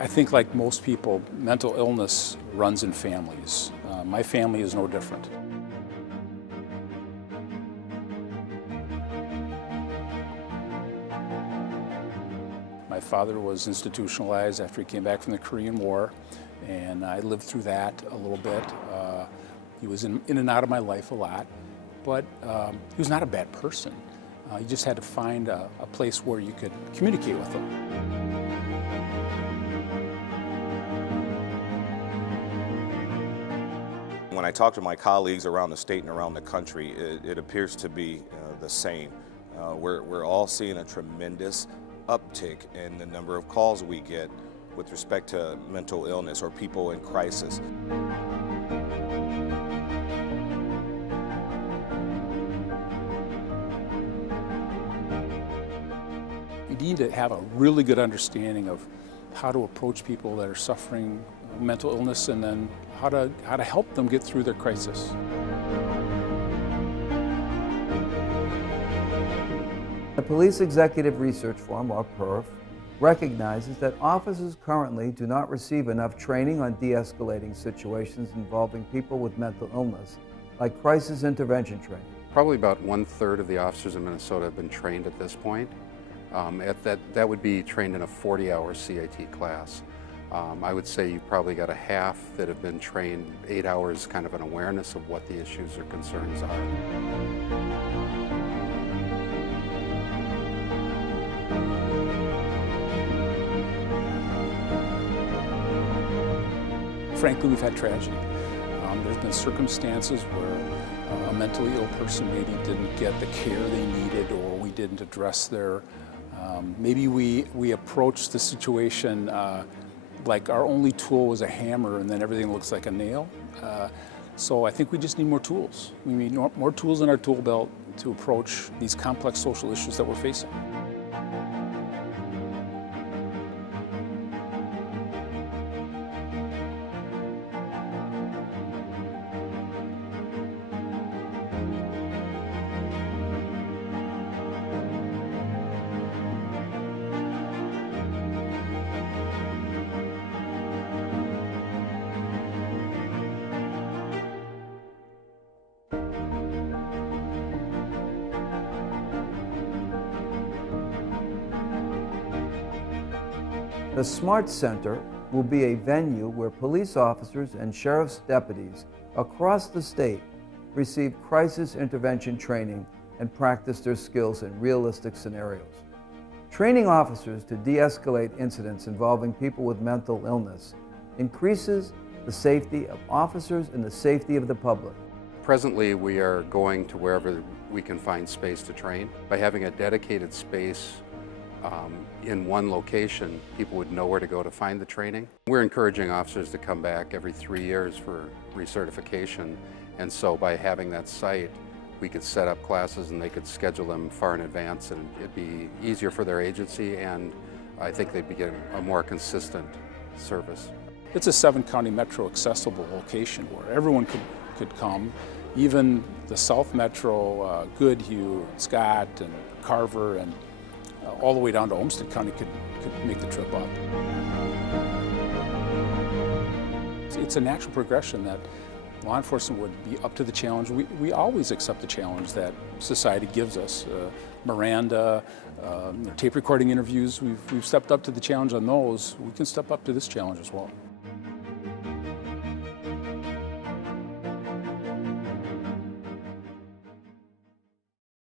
I think like most people, mental illness runs in families. My family is no different. My father was institutionalized after he came back from the Korean War, and I lived through that a little bit. He was in and out of my life a lot, but he was not a bad person. You just had to find a place where you could communicate with him. When I talk to my colleagues around the state and around the country, it appears to be the same. We're all seeing a tremendous uptick in the number of calls we get with respect to mental illness or people in crisis. You need to have a really good understanding of how to approach people that are suffering mental illness, and then how to help them get through their crisis. The Police Executive Research Forum, or PERF, recognizes that officers currently do not receive enough training on de-escalating situations involving people with mental illness, like crisis intervention training. Probably about 1/3 of the officers in Minnesota have been trained at this point. That would be trained in a 40-hour CIT class. I would say you've probably got a half that have been trained 8 hours, kind of an awareness of what the issues or concerns are. Frankly, we've had tragedy. There's been circumstances where a mentally ill person maybe didn't get the care they needed, or we didn't address their, maybe we approached the situation like our only tool was a hammer, and then everything looks like a nail. So I think we just need more tools. We need more tools in our tool belt to approach these complex social issues that we're facing. The SMART Center will be a venue where police officers and sheriff's deputies across the state receive crisis intervention training and practice their skills in realistic scenarios. Training officers to de-escalate incidents involving people with mental illness increases the safety of officers and the safety of the public. Presently, we are going to wherever we can find space to train. By having a dedicated space in one location, people would know where to go to find the training. We're encouraging officers to come back every 3 years for recertification, and so by having that site, we could set up classes and they could schedule them far in advance, and it'd be easier for their agency, and I think they'd be getting a more consistent service. It's a 7-county metro accessible location where everyone could come. Even the South Metro, Goodhue, Scott, and Carver, and all the way down to Olmsted County could make the trip up. It's a natural progression that law enforcement would be up to the challenge. We always accept the challenge that society gives us. Miranda, tape recording interviews, we've stepped up to the challenge on those. We can step up to this challenge as well.